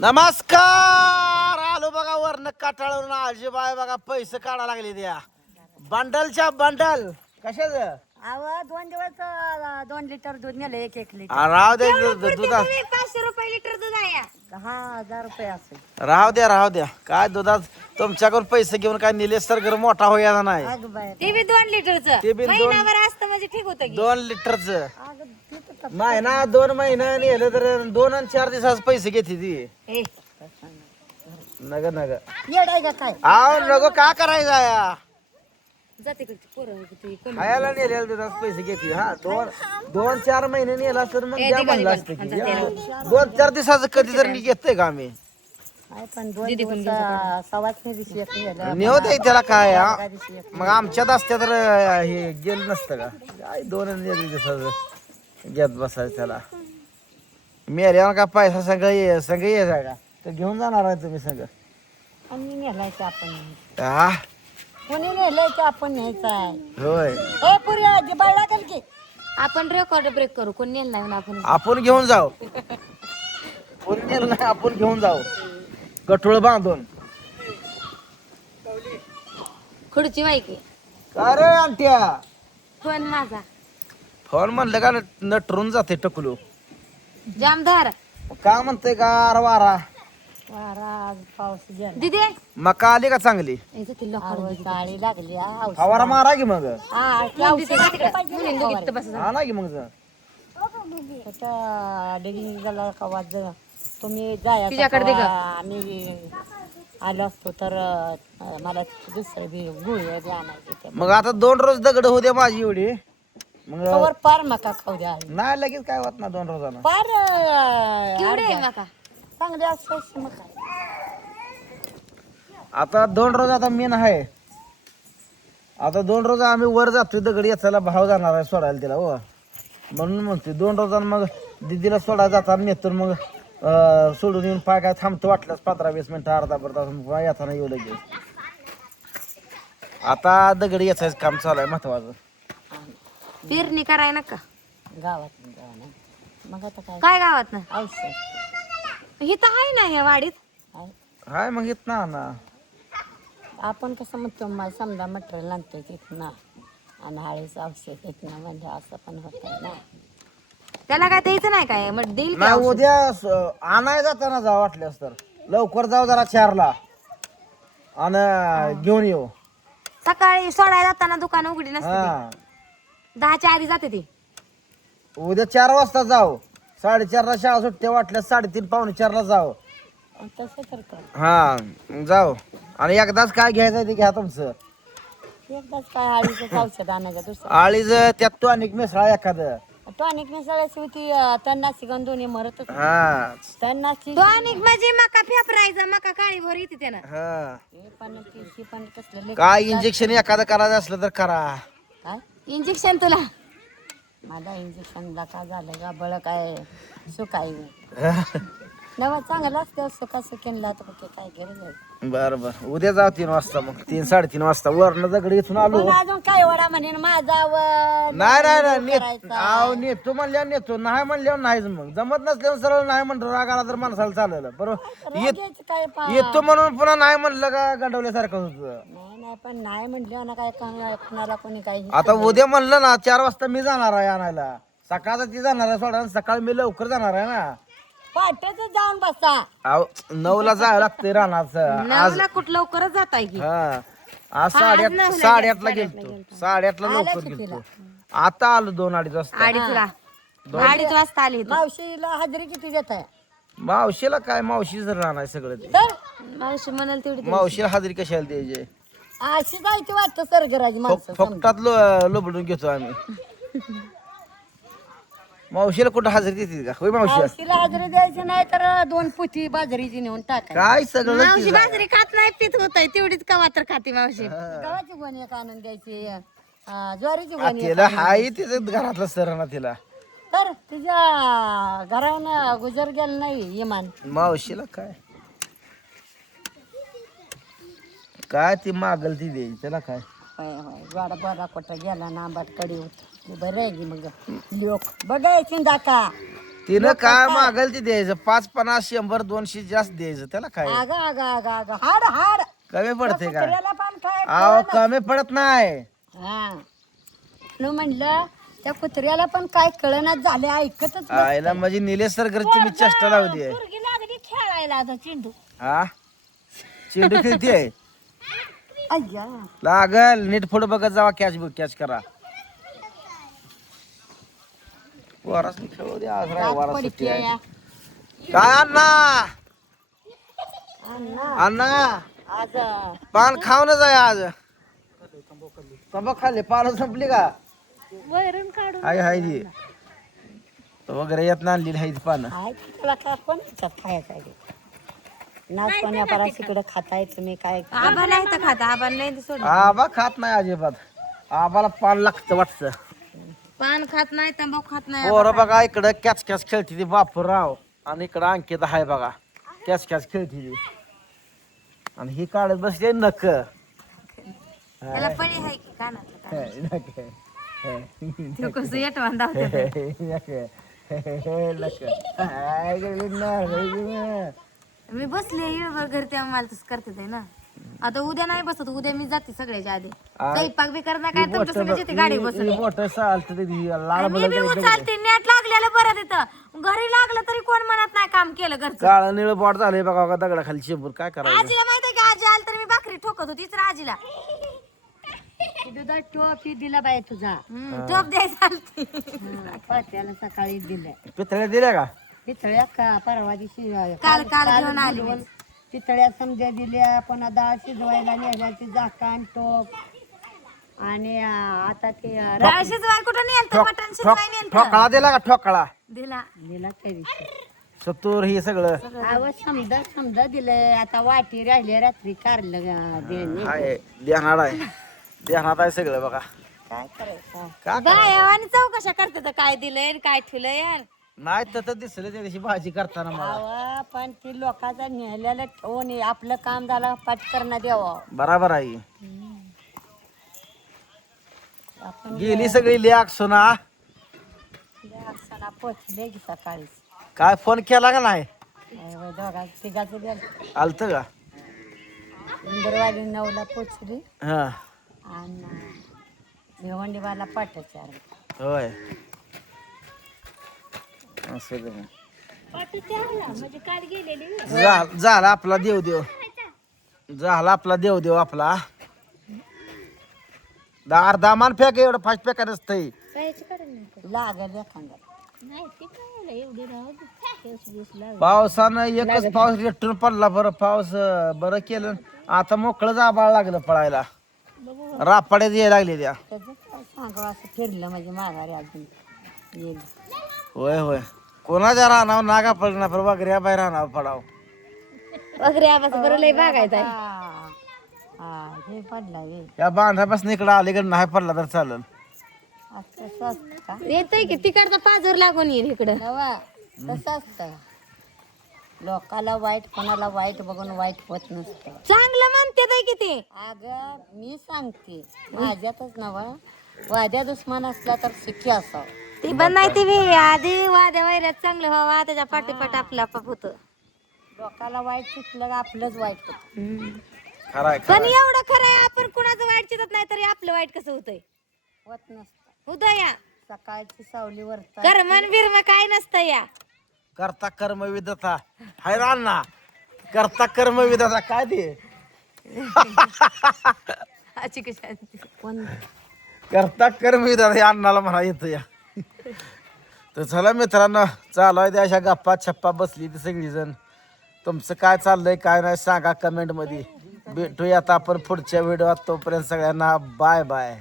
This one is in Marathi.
नमस्कार. आलो बघा वरनं काटाळून आजीबाई बघा पैसे काढा लागले त्या बंडलच्या बंडल कशाच अव 2 दिवस 2 लिटर दूध नेलं एक लिटर राहू दे दुधात 500 रुपये लिटर दूध आहे 10,000 रुपये असेल राहू द्या काय दुधात तुमच्याकडून पैसे घेऊन काय निलेश सर घर मोठा होईना नाही अगं बाय ते बी 2 लिटरचं ते बी दोन- महिनाभर असतं म्हणजे ठीक होतं की 2 लिटरचं अगं दूध नाही ना 2 महिने नेलं तर 2 आणि 4 दिवसाच पैसे घेते ती ए, नग येड आहे का काय आव नको का करायचं या जा तिकडची पोरं किती कमी. खायला नेलेलं दुधाच पैसे घेते हा 2-4 महिने नेला तर मग ए, द्या ती गाडी म्हणलं बंद. असतं की आणि 2-4 दिवसाचं कधी तर घेतोय का आम्ही आहे पण 2 दीदी पण दिवस सवासने दिवशी एक नेलं नेऊ दे त्याला काय हा? एका दिवशी एक मग आमच्यात असत्या तर हे गेलं नसतं का काय 2 दिवसाचं घेत बसायचं त्याला मेल्यावर का पैसा संघ यायचा का तर घेऊन जाणार आहे तुम्ही संघ आणि नेलाय की आपण हा कोणी नेलंय की आपण न्यायचं आहे होय ए पुरी आजी बाळ लागेल की आपण रेकॉर्ड ब्रेक करू कोण नेल नाही म्हणून आपण आपण घेऊन जाऊ कोणी नेलं नाही आपण घेऊन जाऊ कठोळ बांधून खुडची माहिती का रे आंट्या फोन माझा फोन म्हणलं का नटरून जाते टकलू जामदार का म्हणतोय का अरे वारा वारा पाऊस गेला दिदी मका आली का चांगली आवड काळी लागली औषध फवारा मारा की मग हा ते औषध पाहिजे बस हा ना की मग त्याचा डिग्री झाला का वाज तुम्ही जायचं तिच्याकडे दे का? गं. आम्ही आलो असतो तर मला दुसरं बी गुळ बी आणायचे ते. मग आता 2 रोज दगड होते माझी एवढी मग कवर पार मका खाऊ द्या नाही लगेच काय होत ना 2 रोजानं पार केवढे आहे माका चांगले असं मका आता 2 रोज आता मेन आहे आता 2 रोज आम्ही वर जातोय दगड याचाला भाव जाणार आहे सोडायला तिला हो म्हणून म्हणतोय 2 रोजानं मग दिदीला सोडायला जाताना नेतो मग सोडून येऊन पाय काय थांबतो वाटल्यास 15-20 मिनिटं अर्धा तास येताना येऊ लगेच आता दगड याचायचं काम चालू आहे महत्वाचं पेरणी कराय नका गावात गावात मग आता काय काय गावात ना औषध इथं आहे ना ह्या वाडीत आहे. हाय मग येत ना आपण कसं म्हणतो समजा मटेरियल आणतो तिथं ना आणि हळीचं औषध येत ना म्हणजे असं पण होत ना त्याला काय द्यायचं नाही काय मग देईल की नाही औषध? उद्या आणाय जाताना जाऊ वाटल्यास तर लवकर जाऊ जरा 4ला आणि घेऊन येऊ सकाळी सोडायला जाताना दुकान उघडी नसते हा 10च्या आधी जाते ती उद्या 4 वाजता जाऊ 4:30ला शाळा सुटते वाटल्यास 3:30-4:45ला जाऊ तसं तर कर हा मग जाऊ आणि एकदाच काय घ्यायचं ते घ्या तुमचं एकदाच काय हळीचं औषध आणायचं दुसरं आळीज त्यात तो अनेक मिसळा एखादं टॉनिक मिसळायची होती तन्नाशी गण दोन्ही मरत हा तन्नाशी तो आणि माझी मका फेफरायचा मका काळी भर येते त्यानं हा हे पण ती पण कसलं लेकरं. काय इंजेक्शन एखादं करायचं असलं तर करा काय इंजेक्शन तुला माझा इंजेक्शनला काय झालं का बळ काय सुकाई नवा चांगलं असतं सुका सुकेनला तर काय गरज आहे बर उद्या जाऊ 3 वाजता मग 3-3:30 वाजता वरनं दगड इथून आलो पण अजून काय वडा म्हणेन माझा नाही नेतो म्हणल्यावर नेतो नाही म्हणल्यावर नाहीच मग जमत नसल्यावर सरळ नाही म्हणतो राग आला तर माणसाला चाललं बरोबर काय येतो म्हणून पुन्हा नाही म्हणलं का गंडवल्यासारखं होतं नाही पण नाही म्हटलं ना काय कोणाला कोणी काही आता उद्या म्हणलं ना 4 वाजता मी जाणार आहे आणायला सकाळचं ती जाणार आहे सोडा सकाळी मी लवकर जाणार आहे ना पाट्याच जाऊन बसा 9ला जावं लागतंय रानाचं नवला कुठ लवकरच जात आहे की हा आज 8:30ला गेलतो 8:30ला लवकर गेलतो आता आलो 2-2:30 वाजता 2:30 वाजता आली इथं. मावशीला हजेरी किती देत आहे मावशीला काय मावशीच राहणार सगळं ते तर मावशी म्हणाल तेवढी दे. मावशीला हजेरी कशाला द्यायचे अशी जायची वाटतं सरगराजी माणसं फक्तात लबडून घेतो आम्ही मावशीला कुठं हजेरी देते का होय मावशी मावशीला हजेरी द्यायची नाही तर 2 पुती बाजरीची नेऊन टाकायची काय सगळं मावशी बाजरी खात नाही पित होत तेवढीच कवा तर खाते मावशी गव्हाची गोणी एक आणून द्यायची ज्वारीची गोणी तिला हाय तिचं घरातलं सरणा तिला तर तिच्या घरानं गुजर गेलं नाही इमान मावशीला काय ती मागल ती द्यायची त्याला काय होय होय गाडा बरा कुठं गेला ना आंबाट कडी होत बरं आहे की मग लोक बघायची दाका तिनं काय मागल ते द्यायचं 5, 50, 100, 200 जास्त द्यायचं त्याला काय अगं अगं अगं अगं हाड हाड कमी पडते काय कुत्र्याला पण काय अहो कमी पडत नाही हा म्हणून म्हणलं त्या कुत्र्याला पण काय कळनाच झाले ऐकतच नसतं. आईला म्हणजे निलेश सरकारची मी चेष्टा लावली आहे पोरगी लागली खेळायला आता चेंडू हा चेंडू खेळतीये अय्या लागल नीट पुढे बघत जावा कॅच करा पोरास खेळू दे आज रविवार पडते सुट्टी आहे. या. काय अण्णा अण्णा, अण्णा आज पान खाऊनच आहे आज तंबाखू खाल्ले पान संपली का वैरण काढून हाय ती वगैरे येत ना आणलेली हाय ती पानं आहे तुला काय पण खायचं आहे नाच कोण्या परास इकडे खाताय तुम्ही काय आबा नाही तर खाता आबा नाही सोड आबा खात नाही अजिबात आबाला पान लागतं वाटतं पान खात नाही तंबाखू खात नाही पोरं बघा इकडं कॅच खेळते ती बापूराव आणि इकडं अंकित आहे बघा कॅच खेळते ती आणि ही काढत बसते नक त्याला पळी आहे की कानातलं तो कसं येटवान मी बसले येळभर घर तेव्हा मला तसं करते ते ना आता उद्या नाही बसत उद्या मी जाते सगळ्याच्या आधी स्वयंपाक बी करणार काय तुमच्या सगळ्याची गाडी बसून मोठं चालतं ते लाल मी बी उचलते नेट लागलेलं बरं तिथं घरी लागलं तरी कोण म्हणत नाही काम केलं घरचं काळ निळ बॉट झाले बघा बघा दगडाखाली शेंबूर काय करायचं आजीला माहित आहे की आजी आली तर मी भाकरी ठोकत होती तर आजीला दुधात टोप दिला बाय तुझा टोप द्यायचा आलती. त्याला सकाळी दिलाय पितळ्या दिल्या का पितळ्या का परवा दिवशी काल घेऊन आली मी. पितळ्या समजा दिल्या पुन्हा डाळ शिजवायला नेल्या ती झाकण टोप आणि आता ते डाळ शिजवाय कुठं नेलतं मटण शिजवाय नेलतं ठोकळा दिला का ठोकळा दिला दिला त्या दिवशी सत्तूर हे सगळं अव समजा दिलंय आता वाटी राहिली रात्री कारलं देणे आहे ध्यानात आहे सगळं बघा काय करायचं का काय आणि चौकशा करते तर काय दिलंय काय ठेवलंय यार नाही तर दिसलं त्या दिवशी भाजी करताना मला अवा पण ती लोकांचा नेलेलं ठेवून आपलं काम झालं पटकन द्यावं बराबर आहे आपण गेली सगळी लेख सुना सणा पोचले की सकाळी काय फोन केला का नाही दोघा तिघाचं गेलं आलत का इंदरवाडी 9ला पोचली हा आणि भिवंडीवाला पाठचार होय असं ते मग. म्हणजे काल गेलेली झाला आपला देव झाला आपला देव आपला अर्धा मान फेक एवढं फास्ट फेका नसतंय लागल एखादा नाही ते काय एवढी राहू पावसानं एकच पाऊस रेटून पडला बरं पाऊस बरं केलं आता मोकळं आबाळ लागलं पळायला रापाड्यात यायला लागले त्या त्याचं काय सांगावं असं फिरलं म्हणजे माघारी अजून येईल होय कोणाच्या राहणार नागा पडणार पण वगैरे बाहेर राहणार पडाव वगैरे आवाज बरं लय बागायचं आहे हा हे पडला हे या बांधापासून इकडं अलीकडे नाही पडला तर चालेल असं असतं का येतोय की तिकडचा पाजर लागून येईल इकडं नवा तसं असतं लोकाला वाईट कोणाला वाईट बघून वाईट होत नसतं चांगलं म्हणते ताई किती अगं मी सांगते माझ्यातच नवा वाद्या दुश्मन असला तर सुखी असावं ती पण नाही ती बी आधी वाद्या वैऱ्यात चांगलं व्हावा त्याच्या पाठीपाठ आपलं आपाप होत लोकाला वाईट शिकलं का आपलंच वाईट होतं खराय पण एवढं खरं आहे आपण कुणाचं वाईट चितत नाही तरी आपलं वाईट कसं होतंय होत नसतं होतं या सकाळची सावली वरता कर्मन बिर्म काय नसतं या करता कर्म विधता हाय ना करता कर्म विधता काय ते अशी कशी पण करता कर्म विधता हे अण्णाला म्हणा येतं या तर चला मित्रांनो चालू आहे त्या अशा गप्पा छप्पा बसली ती सगळीजण तुमचं काय चाललंय काय नाही सांगा कमेंट मध्ये भेटूया आता आपण पुढच्या व्हिडिओत तोपर्यंत सगळ्यांना बाय बाय